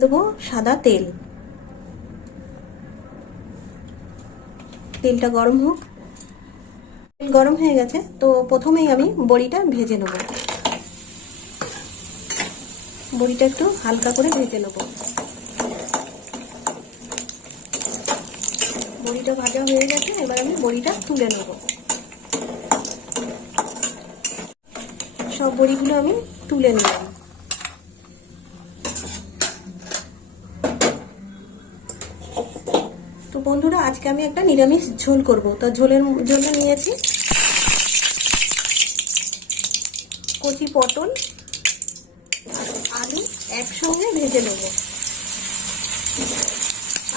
দেবো সাদা তেল। তেলটা গরম হোক। তেল গরম হয়ে গেছে, তো প্রথমেই আমি বড়িটা ভেজে নেব। বড়িটা একটু হালকা করে ভেজে নেব। বড়িটা ভাজা হয়ে গেছে, এবার আমি বড়িটা তুলে নেব। সব বড়িগুলো আমি তুলে নিলাম তো বন্ধুরা আজকে আমি একটা নিরামিষ ঝোল করব। তো ঝোলের জন্য নিয়েছি। কচি পটল, আলু একসঙ্গে ভেজে নেব।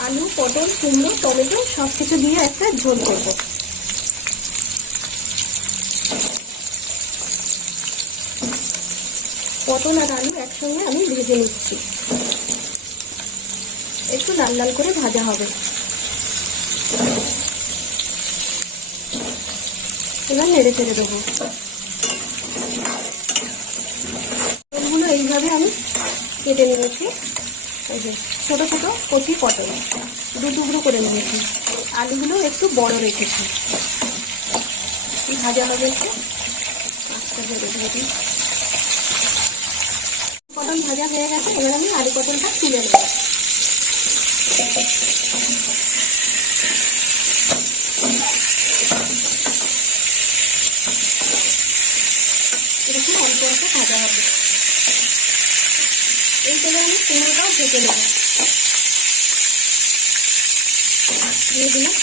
আলু, পটল, কুমড়ো, টমেটো সব কিছু দিয়ে একটা ঝোল করব। পটল আর আলু একসঙ্গে আমি ভেজে নিচ্ছি। একটু লাল লাল করে ভাজা হবে। এবার নেড়ে চেড়ে দেবো। পটলগুলো এইভাবে আমি কেটে নিয়েছি। ছোটো ছোটো কচি পটল, দু টুকরো করে নিয়েছি। আলুগুলো একটু বড় রেখেছি। ভাজা হবে একটু পটল ভাজা হয়ে গেছে, এবার আমি আলু পটলটা তুলে নেব এরকম অল্প অল্প ভাজা হবে এই তেলে আমি ভেজে নেব। দিলাম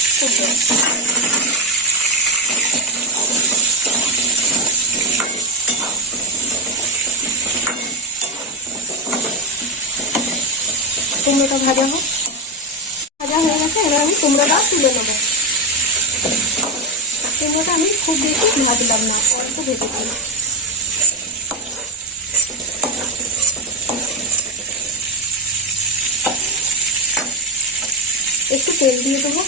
কুমড়োটা ভাজা হোক। ভাজা হয়ে গেছে, এবার আমি কুমড়োটা তুলে নেব। কুমড়োটা আমি খুব বেশি ভাজলাম না, অল্প ভেজেছি একটু তেল দিয়ে দেবো।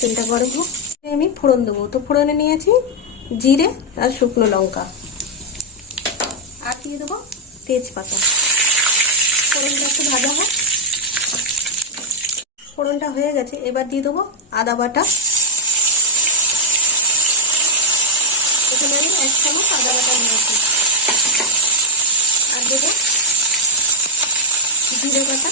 তেলটা গরম হোক। আমি ফোড়ন দেবো। তো ফোড়নে নিয়েছি জিরে আর শুকনো লঙ্কা। আর দিয়ে দেবো তেজপাতা। ফোড়নটা একটু ভাজা হোক। ফোড়নটা হয়ে গেছে। এবার দিয়ে দেবো আদা বাটা। এখানে আমি এক চামচ আদা বাটা নিয়েছি। আর দেবো জিরে বাটা।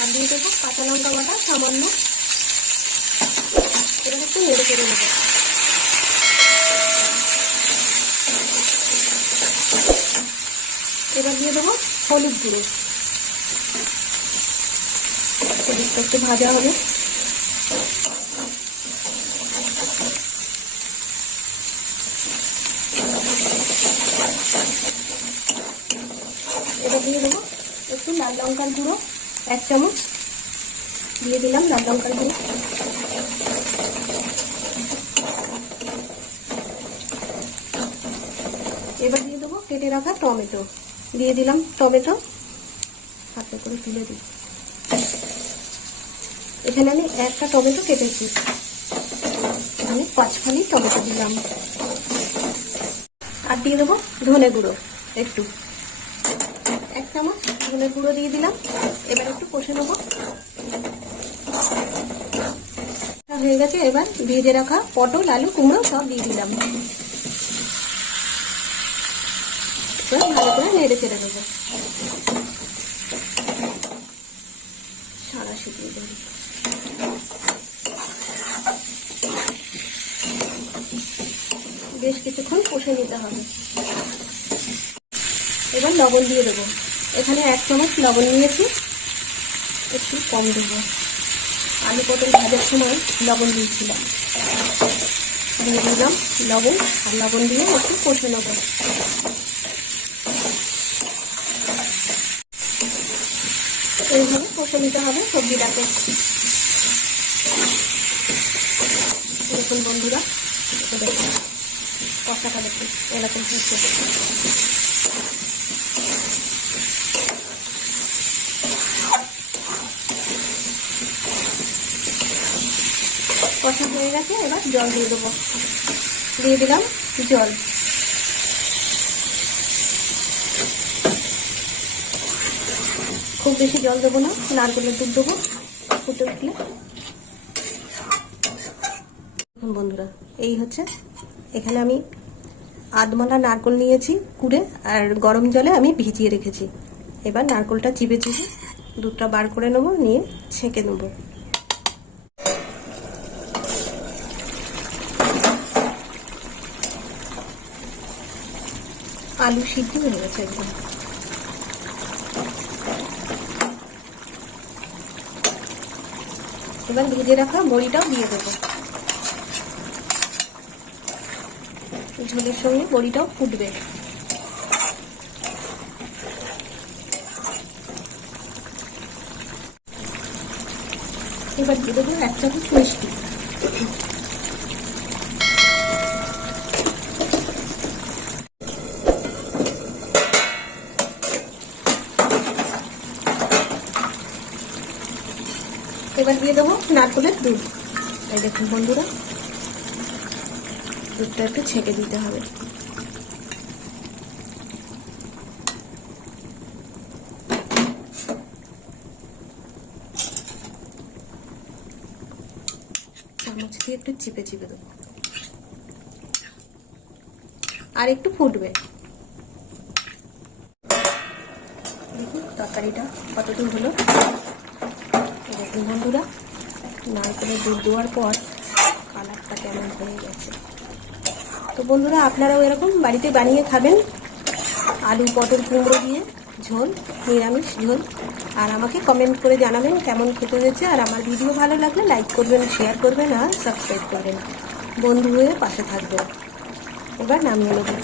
আর দিয়ে দেবো কাঁচা লঙ্কা বাটা, সামান্য। এবার একটু নেড়ে করে নেব। এবার দিয়ে দেবো হলুদ গুঁড়ো। হলুদটা একটু ভাজা হবে। এবার দিয়ে দেবো। একটু লাল লঙ্কার গুঁড়ো, এক চামচ। দিয়ে দিলাম লাল লঙ্কার গুঁড়ো। এবার দিয়ে দেবো কেটে রাখা টমেটো। দিয়ে দিলাম টমেটো। হাতে করে তুলে দিই। এখানে আমি একটা টমেটো কেটেছি। আমি পাঁচখানি টমেটো দিলাম। দিয়ে দেবো, ধনে গুঁড়ো, একটু। এক চামচ ধনে গুঁড়ো দিয়ে দিলাম। এবার একটু কষে নেব। হয়ে গেছে, এবার ভেজে রাখা পটল, আলু, কুমড়ো সব দিয়ে দিলাম। ভালো করে নেড়ে চেড়ে দেবো সারা শুকিয়ে দেবো বেশ কিছুক্ষণ কষে নিতে হবে। এবার লবণ দিয়ে দেবো। এখানে এক চামচ লবণ নিয়েছি। একটু কম দেবো। আলু পটল ভাজার সময় লবণ দিয়েছিলাম। দিয়ে দিলাম লবণ, আর লবণ দিয়ে একটু কষে নেব। এইভাবে কষে নিতে হবে সবজিটাকে। দেখুন বন্ধুরা কষাটা দেখুন এরকম হচ্ছে কষা হয়ে গেছে, এবার জল দিয়ে দেবো। দিয়ে দিলাম জল। খুব বেশি জল দেবো না, নারকেলের দুধ দেবো, ফুটে উঠলে। বন্ধুরা, এই হচ্ছে এখানে আমি আধমালা নারকল নিয়েছি কুড়ে, আর গরম জলে আমি ভিজিয়ে রেখেছি। এবার নারকলটা চিপে চিপে দুধটা বার করে নেব, নিয়ে ছেঁকে নেব। আলু সিদ্ধ হয়ে গেছে একদম। এবার ভেজে রাখা বড়িটাও দিয়ে দেবো। ঝোলের সঙ্গে বড়িটাও ফুটবে। এবার দিয়ে দেবো এক চামচ মিষ্টি। এবার দিয়ে দেবো নারকলের দুধ। এই দেখুন বন্ধুরা দুধটা একটু ছেঁকে দিতে হবে। চামচ দিয়ে একটু চিপে চিপে দেবো। আর একটু ফুটবে। দেখুন তরকারিটা কতদূর হলো। দেখুন বন্ধুরা, নারকেলের দুধ দেওয়ার পর কালারটা কেমন হয়ে গেছে। তো বন্ধুরা, আপনারাও এরকম বাড়িতে বানিয়ে খাবেন আলু, পটল, কুমড়ো দিয়ে ঝোল, নিরামিষ ঝোল। আর আমাকে কমেন্ট করে জানাবেন কেমন খেতে হয়েছে। আর আমার ভিডিও ভালো লাগলে লাইক করবেন শেয়ার করবেন আর সাবস্ক্রাইব করবেন। বন্ধু হয়ে পাশে থাকবেন। এবার নামিয়ে নেবেন